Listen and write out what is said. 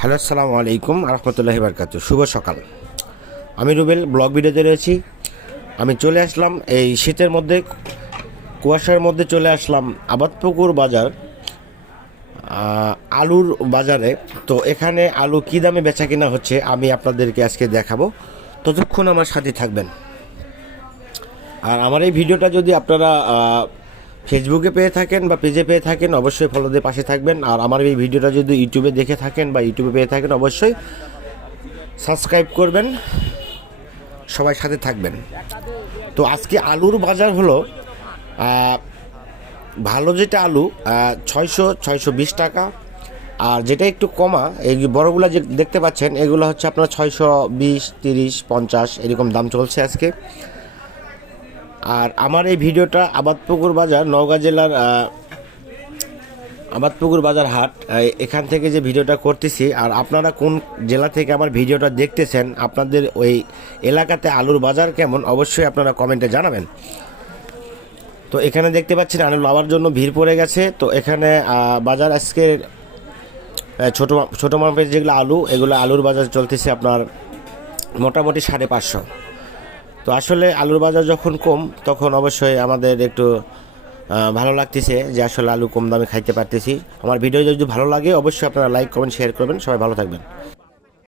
Hello, আসসালামু আলাইকুম রহমতুল্লাহি বারকাতুহু। শুভ সকাল। আমি রুবেল ব্লগ ভিডিওতে রয়েছি। আমি চলে আসলাম এই শীতের মধ্যে, কুয়াশার মধ্যে চলে আসলাম আবাদপুকুর বাজার, আলুর বাজারে। তো এখানে আলু কী দামে বেচা কিনা হচ্ছে আমি আপনাদেরকে আজকে দেখাবো। ততক্ষণ আমার সাথে থাকবেন। আর আমার এই ভিডিওটা যদি আপনারা ফেসবুকে পেয়ে থাকেন বা পেজে পেয়ে থাকেন, অবশ্যই ফলো দিয়ে পাশে থাকবেন। আর আমার এই ভিডিওটা যদি ইউটিউবে দেখে থাকেন বা ইউটিউবে পেয়ে থাকেন, অবশ্যই সাবস্ক্রাইব করবেন, সবাই সাথে থাকবেন। তো আজকে আলুর বাজার হলো ভালো যেটা আলু 600-620 টাকা, আর যেটা একটু কমা এই বড়গুলো যে দেখতে পাচ্ছেন এগুলো হচ্ছে আপনার 620, 30, 50 এরকম দাম চলছে আজকে। আর আমার এই ভিডিওটা আবাদপুকুর বাজার, নওগাঁ জেলার আবাদপুকুর বাজার হাট, এখান থেকে যে ভিডিওটা করতেছি। আর আপনারা কোন জেলা থেকে আমার ভিডিওটা দেখতেছেন, আপনাদের ওই এলাকাতে আলুর বাজার কেমন, অবশ্যই আপনারা কমেন্টে জানাবেন। তো এখানে দেখতে পাচ্ছেন আলু নেওয়ার জন্য ভিড় পড়ে গেছে। তো এখানে বাজার আজকে ছোটো মাপের যেগুলো আলু, এগুলো আলুর বাজার চলতেছে আপনার মোটামুটি 550। তো আসলে আলুর বাজার যখন কম, তখন অবশ্যই আমাদের একটু ভালো লাগতেছে যে আসলে আলু কম দামে খাইতে পারতেছি। আমার ভিডিও যদি ভালো লাগে অবশ্যই আপনারা লাইক, কমেন্ট, শেয়ার করবেন। সবাই ভালো থাকবেন।